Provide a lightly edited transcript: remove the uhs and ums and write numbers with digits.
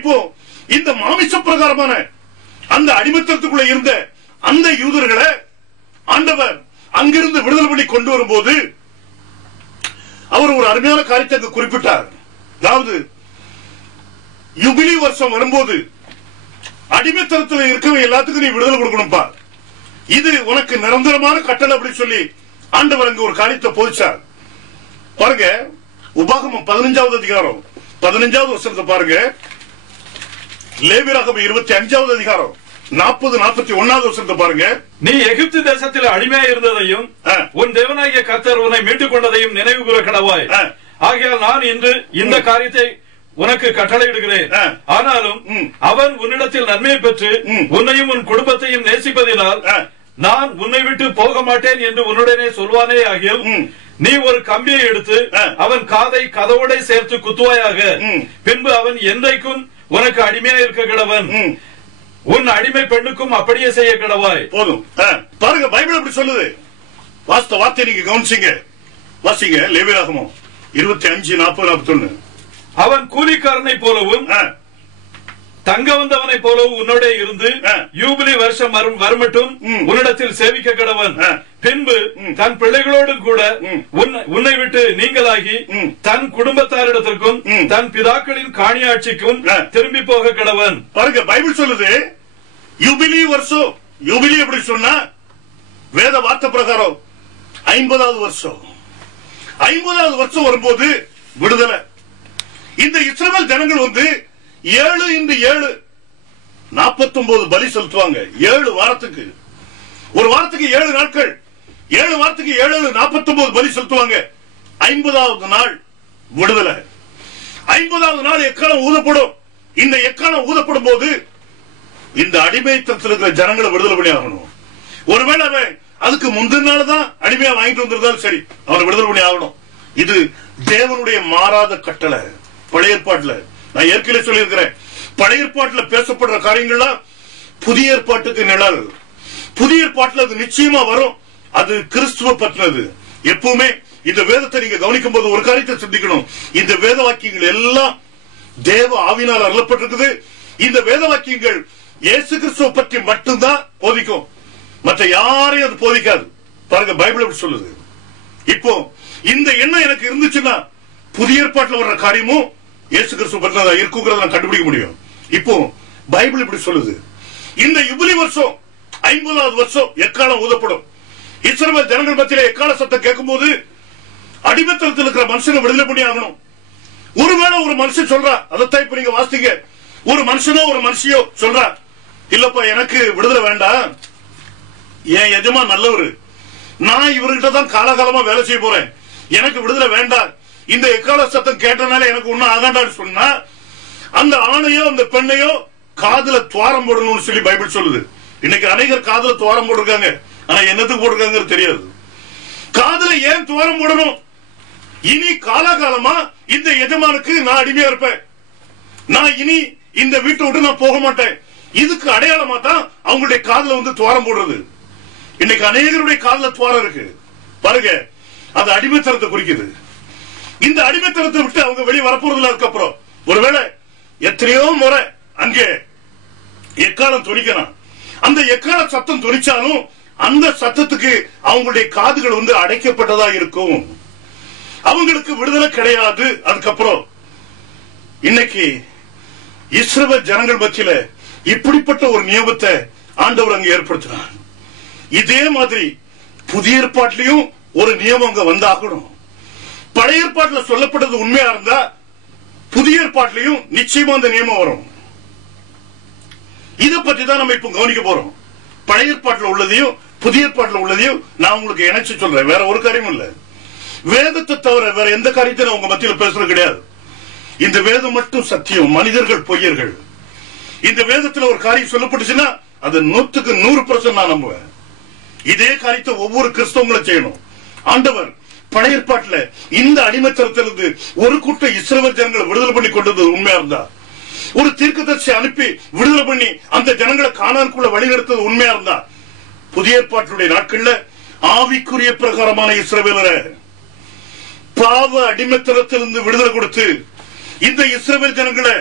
இப்போ இந்த மாமிச பிரகாரமான அந்த அடிமைத்தனத்துக்குள்ள இருந்த அந்த யூதர்களை ஆண்டவர் அங்கிருந்து விடுதலை பண்ணி கொண்டு வரும்போது அவர் ஒரு அருமையான காரியத்தை அங்கு குறிப்பிட்டார். அதாவது யுபிலி வருஷம் வரும்போது அடிமைத்தனத்தில் இருக்கவே எல்லாத்துக்கும் நீ விடுதலை கொடுக்கணும்பா, இது உனக்கு நிரந்தரமான கட்டளை அப்படின்னு சொல்லி ஆண்டவர் அங்கு ஒரு காரியத்தை போதிச்சார். பாருங்க, உபாகமம் 15வது அதிகாரம் 15வது வசனத்தை பாருங்க. லேவியராகமம் 25வது அதிகாரம் 40-41வது வசனத்தை பாருங்க. நீ எகிப்து தேசத்தில் அடிமையா இருந்ததையும் உன் தேவனாகிய கர்த்தர் உன்னை மீட்டுக் கொண்டதையும் நினைவு கூற கடவாய். ஆகையால் நான் இன்று இந்த காரியத்தை உனக்கு கட்டளையிடுகிறேன். ஆனாலும் அவன் உன்னிடத்தில் நன்மையை பெற்று உன்னையும் உன் குடும்பத்தையும் நேசிப்பதினால் நான் உன்னை விட்டு போக மாட்டேன் என்று உன்னுடனே சொல்வானே ஆகியும் நீ ஒரு கம்பியை எடுத்து அவன் காதை கதவோட சேர்த்து குத்துவாயாக. பின்பு அவன் என்றைக்கும் உனக்கு அடிமையா இருக்க கிடவன். உன் அடிமை பெண்ணுக்கும் அப்படியே செய்ய கிடவாய். போதும் பாருங்க, பைபிள் அப்படி சொல்லுது. வாஸ்த வார்த்தை நீங்க கவனிச்சீங்க, வாசிங்க. லேவியராகமம் 25-40-41. அவன் கூலிக்காரனை போலவும் தங்க வந்தவனை போலவும் உன்னோட இருந்து யூபிலி வருஷம் வருமட்டும் உன்னிடத்தில் சேவிக்க கடவன். பின்பு தன் பிள்ளைகளோடு கூட உன்னை விட்டு நீங்களாகி தன் குடும்பத்தாரிடத்திற்கும் தன் பிதாக்களின் காணியாட்சிக்கும் திரும்பி போக கடவன். பாருங்க, பைபிள் சொல்லுது யூபிலி வருஷம். யூபிலி எப்படி சொன்னா வேத வார்த்தை பிரகாரம் 50வது வருஷம். 50வது வருஷம் வரும்போது விடுதலை. இந்த இஸ்ரவேல் ஜனங்கள் வந்து 7x7 49 பலி செலுத்துவாங்க. 7 வாரத்துக்கு, ஒரு வாரத்துக்கு 7 நாட்கள், 7 வாரத்துக்கு 7 49 பலி செலுத்துவாங்க. 50வது நாள் விடுதலை. 50வது நாள் எக்காலம் ஊதப்படும். இந்த எக்காலம் ஊதப்படும் போது இந்த அடிமைத்தனத்தில் இருக்கிற ஜனங்களை விடுதலை பண்ணி ஆகணும். ஒருவேளை அவன் அதுக்கு முந்தின நாள் தான் அடிமையா வாங்கிட்டு வந்திருந்தாலும் சரி, அவனை விடுதலை பண்ணி ஆகணும். இது தேவனுடைய மாறாத கட்டளை. பழைய ஏற்பாட்டுல நான் ஏற்கனவே சொல்லியிருக்கிறேன், பழைய ஏற்பாட்டுல பேசப்படுற காரியங்கள்லாம் புதிய ஏற்பாட்டுக்கு நிழல். புதிய ஏற்பாட்டுல அது நிச்சயமா வரும். அது கிறிஸ்துவ பற்றினது. எப்பவுமே இந்த வேதத்தை நீங்க கவனிக்கும் போது ஒரு காரியத்தை சிந்திக்கணும். இந்த வேத வாக்கியங்கள் எல்லாம் தேவ ஆவினால் அருளப்பட்டிருக்குது. இந்த வேத வாக்கியங்கள் இயேசு கிறிஸ்துவ பற்றி மட்டும்தான் போதிக்கும், மற்ற யாரையும் அது போதிக்காது. பாருங்க, பைபிள் எப்படி சொல்லுது. இப்போ இந்த எண்ணம் எனக்கு இருந்துச்சுன்னா புதிய ஏற்பாட்டில் வர்ற காரியமும் இயேசு கிறிஸ்துவ பற்றி இருக்குங்கிறத நான் கண்டுபிடிக்க முடியும். இப்போ பைபிள் இப்படி சொல்லுது, இந்த யுபிலி வருஷம் 50வது வருஷம் எக்காலம் ஊதப்படும். இஸ்ரவேல் ஜனங்கள் மத்தியிலே எக்கால சத்தம் கேட்கும் போது அடிமைத்தனத்தில் இருக்கிற மனுஷனை விடுதலை பண்ணி ஆகணும். ஒருவேளை ஒரு மனுஷன் சொல்றா, அதைத்தான் இப்ப நீங்க வாசிங்க, ஒரு மனுஷனோ ஒரு மனுஷியோ சொல்றா, இல்லப்பா எனக்கு விடுதலை வேண்டாம், என் எஜமா நல்லவரு, நான் இவர்கிட்ட தான் காலகாலமா வேலை செய்ய போறேன், எனக்கு விடுதலை வேண்டாம், இந்த எக்கால சத்தம் கேட்டனால எனக்கு ஒன்னும் ஆகாண்டான்னு சொன்னா அந்த ஆணையோ அந்த பெண்ணையோ காதுல துவாரம் போடணும்னு சொல்லி பைபிள் சொல்லுது. இன்னைக்கு அநேகர் காதுல துவாரம் போட்டிருக்காங்க, ஆனா என்னத்துக்கு போட்டிருக்காங்க தெரியாது. காதுல ஏன் துவாரம் போடணும்? இனி காலகாலமா இந்த எஜமானுக்கு நான் அடிமையா இருப்பேன், நான் இனி இந்த வீட்டை விட்டு நான் போக மாட்டேன். இதுக்கு அடையாளமா தான் அவங்களுடைய காதுல வந்து துவாரம் போடுறது. இன்னைக்கு அநேகருடைய காதுல துவாரம் இருக்கு பாருங்க, அது அடிமைத்தனத்தை குறிக்குது. இந்த அடிமைத்தனத்தை விட்டு அவங்க வெளியே வரப்போறதுல அதுக்கப்புறம் ஒருவேளை எத்தனையோ முறை அங்கே எக்காலம் துணிக்கணும். அந்த எக்கால சத்தம் துணிச்சாலும் அந்த சத்தத்துக்கு அவங்களுடைய காதுகள் வந்து அடைக்கப்பட்டதா இருக்கும், அவங்களுக்கு விடுதலை கிடையாது. அதுக்கப்புறம் இன்னைக்கு இஸ்ரவேல் ஜனங்கள் மத்தியில இப்படிப்பட்ட ஒரு நியமத்தை ஆண்டவர் அங்க ஏற்படுத்தினார். இதே மாதிரி புதிய ஏற்பாட்டிலையும் ஒரு நியமம் அங்க வந்தாகணும். பழைய ஏற்பாட்டில் சொல்லப்பட்டது உண்மையா இருந்தா புதிய ஏற்பாட்டிலையும் நிச்சயமா அந்த நியமம் வரும். இதை பற்றி தான் நம்ம இப்ப கவனிக்க போறோம். பழைய ஏற்பாட்டில் உள்ளதையும் புதிய ஏற்பாட்டில் உள்ளதையும் நான் உங்களுக்கு இணைச்சு சொல்றேன், வேற ஒரு காரியமும் இல்ல. வேதத்தை தவிர வேற எந்த காரியத்தையும் உங்க மத்தியில பேசுறது கிடையாது. இந்த வேதம் மட்டும் சத்தியம், மனிதர்கள் பொய்யர்கள். இந்த வேதத்துல ஒரு காரியம் சொல்லப்பட்டுச்சுன்னா அது 100% நான் நம்புவேன். இதே காரியத்தை ஒவ்வொரு கிறிஸ்தவங்களும் செய்யணும். ஆண்டவர் பழைய ஏற்பாட்டுல இந்த அடிமைத்தனத்திலிருந்து ஒரு கூட்டம் இஸ்ரவேல் ஜனங்களை விடுதலை பண்ணி கொண்டது உண்மையா இருந்தா, ஒரு தீர்க்கதரிசி அனுப்பி விடுதலை பண்ணி அந்த ஜனங்களை கானானுக்குள்ள வழிநடத்தது உண்மையா இருந்தா, புதிய ஏற்பாட்டுடைய நாட்கள்ல ஆவிக்குரிய பிரகாரமான இஸ்ரவேலரை பாவ அடிமைத்தனத்திலிருந்து விடுதலை கொடுத்து இந்த இஸ்ரவேல் ஜனங்களை